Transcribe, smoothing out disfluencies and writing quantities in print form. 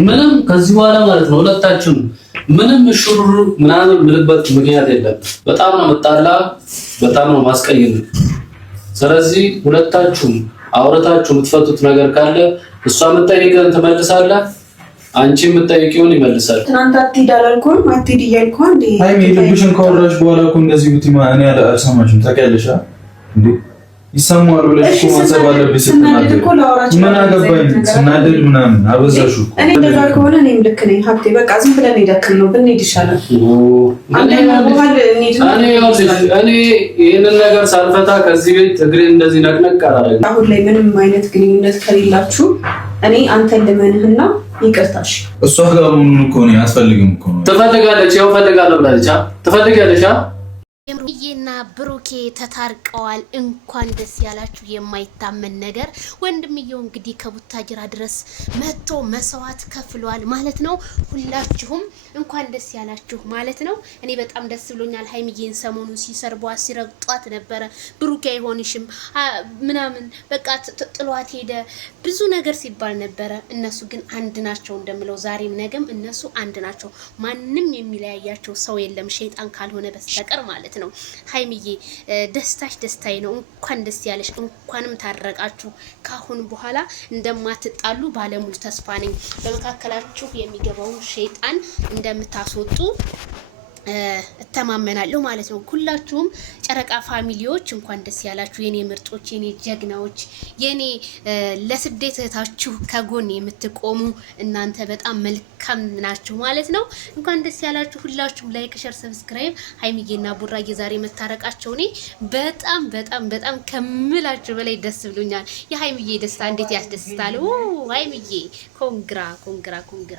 ምንም ከዚህ በኋላ ማለት ነው ሁለታችሁም ምንም ሹሩሩ ምናምን ምልበት ምክንያት የለም። በጣም ነው መጣላ፣ በጣም ነው ማስቀየም። ስለዚህ ሁለታችሁም አውረታችሁ የምትፈቱት ነገር ካለ እሷ የምትጠይቀን ትመልሳለህ፣ አንቺ የምትጠይቂውን ይመልሳል። ትናንት አትሄድ አላልኩም? አትሄድ እያልኩ እንዴ? አይ ልብሽን ካወራሽ በኋላ እኮ እንደዚህ ብትማ እኔ አልሰማሽም። ታውቂያለሽ እንዴ? ይሰማዋል ብለሽ እኮ ማሰብ አለብሽ። ስትናደድ ምን አገባኝ? ስናደድ ምናምን አበዛሹ እኮ። እኔ እንደዛ ከሆነ እኔም ልክ ነኝ ሀብቴ። በቃ ዝም ብለን ሄደክን ነው ብንሄድ ይሻላል። እኔ ይህንን ነገር ሳልፈታ ከዚህ ቤት እግሬ እንደዚህ ነቅነቅ አላደረግም። አሁን ላይ ምንም አይነት ግንኙነት ከሌላችሁ እኔ አንተን ልመንህና ይቅርታሽ። እሷ ጋር ምንም እኮ ነው አያስፈልግም እኮ ነው። ትፈልጋለች፣ ያው ፈልጋለሁ ብላለች። ትፈልጋለች የምሩዬና ብሩኬ ተታርቀዋል። እንኳን ደስ ያላችሁ። የማይታመን ነገር ወንድምየው እንግዲህ ከቡታጅራ ድረስ መጥቶ መስዋዕት ከፍሏል ማለት ነው። ሁላችሁም እንኳን ደስ ያላችሁ ማለት ነው። እኔ በጣም ደስ ብሎኛል። ሀይሚዬን ሰሞኑን ሲሰርቧት ሲረግጧት ነበረ። ብሩኬ አይሆንሽም ምናምን በቃ ጥሏት ሄደ ብዙ ነገር ሲባል ነበረ። እነሱ ግን አንድ ናቸው እንደምለው ዛሬም ነገም እነሱ አንድ ናቸው። ማንም የሚለያያቸው ሰው የለም ሸይጣን ካልሆነ በስተቀር ማለት ነው። ሀይሚዬ ደስታሽ ደስታዬ ነው። እንኳን ደስ ያለሽ፣ እንኳንም ታረቃችሁ። ካሁን በኋላ እንደማትጣሉ ባለሙሉ ተስፋ ነኝ። በመካከላችሁ የሚገባውን ሸይጣን እንደምታስወጡ እተማመናለሁ ማለት ነው። ሁላችሁም ጨረቃ ፋሚሊዎች እንኳን ደስ ያላችሁ የኔ ምርጦች፣ የኔ ጀግናዎች፣ የኔ ለስደት እህታችሁ ከጎን የምትቆሙ እናንተ በጣም መልካም ናችሁ ማለት ነው። እንኳን ደስ ያላችሁ ሁላችሁም። ላይክ፣ ሼር፣ ሰብስክራይብ። ሀይሚዬና ቡራዬ ዛሬ መታረቃቸው እኔ በጣም በጣም በጣም ከምላችሁ በላይ ደስ ብሎኛል። የሀይሚዬ ደስታ እንዴት ያስደስታል! ሀይሚዬ ኮንግራ ኮንግራ ኮንግራ